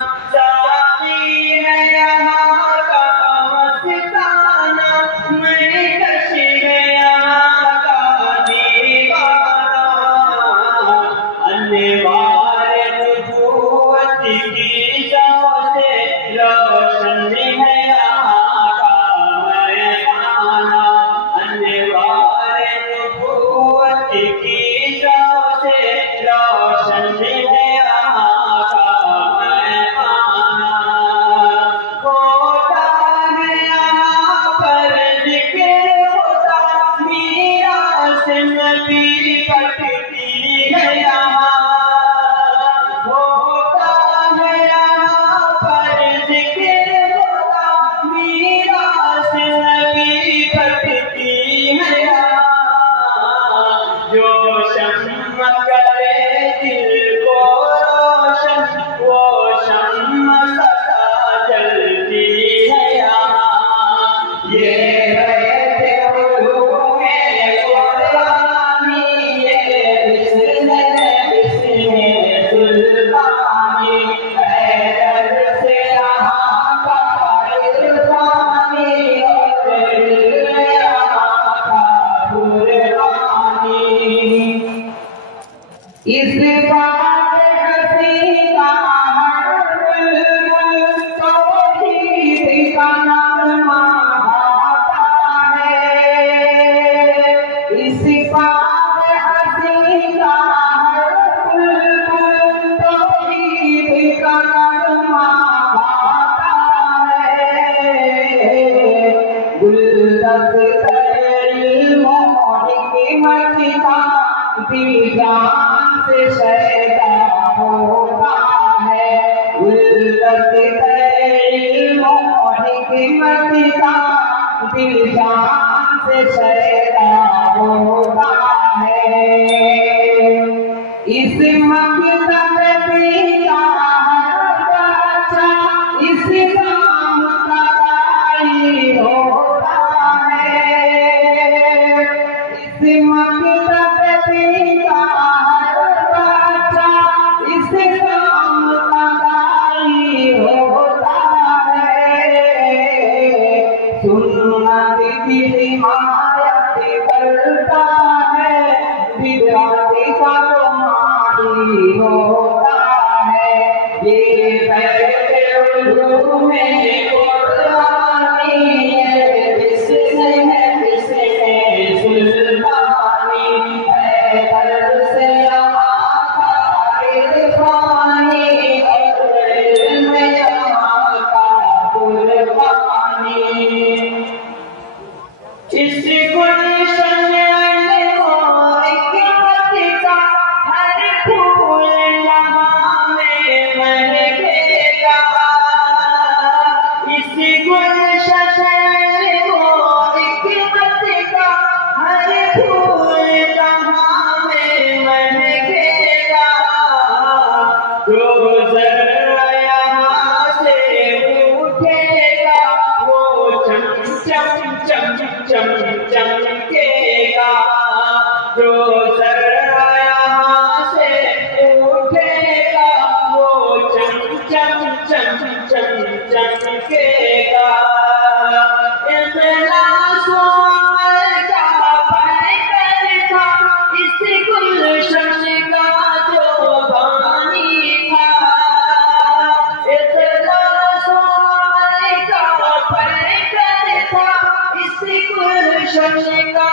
साकी है यहाँ का मस्ताना, मैं कश है यहाँ का दीवाना। अनिवार्य नबूवत की जान से रोशन है यहाँ का मैदाना। अनिवार्य नबूवत की जान से रोशन है इस बात हसी का हर तौहीद का नगमा गाता है। इस बात हसी का हर तौहीद का नगमा गाता है। गुलदस्ते इल्म और हिकमत का दीवान से शैदा होता है। गुलदस्ते इल्म और हिकमत का दीवान से शैदा होता है। इस मकसद का हर बच्चा इस काम का दाई होता है। इस मकसद का हर बच्चा इस काम का दाई होता है। सुन्नत की हिमायत करता है, बिदअत का तो माही होता है। ये बैठे उलूम में कुरानी है, इसमें है इसमें सुल्तानी है। दर्द से यहाँ का इरफानी और इल्म यहाँ का कुर्बानी। इस गुलशन और हिकमत का हर फूल यहाँ में महकेगा। इस गुलशन और हिकमत का हर फूल यहाँ में महकेगा। जो ज़र्रा यहाँ से उठेगा वो चमकेगा। जो ज़र्रा यहाँ से उठेगा वो चमकेगा। इख़लास व अमल का पैकर था इस गुलशन का जो बानी था। इख़लास व अमल का पैकर था इस गुलशन का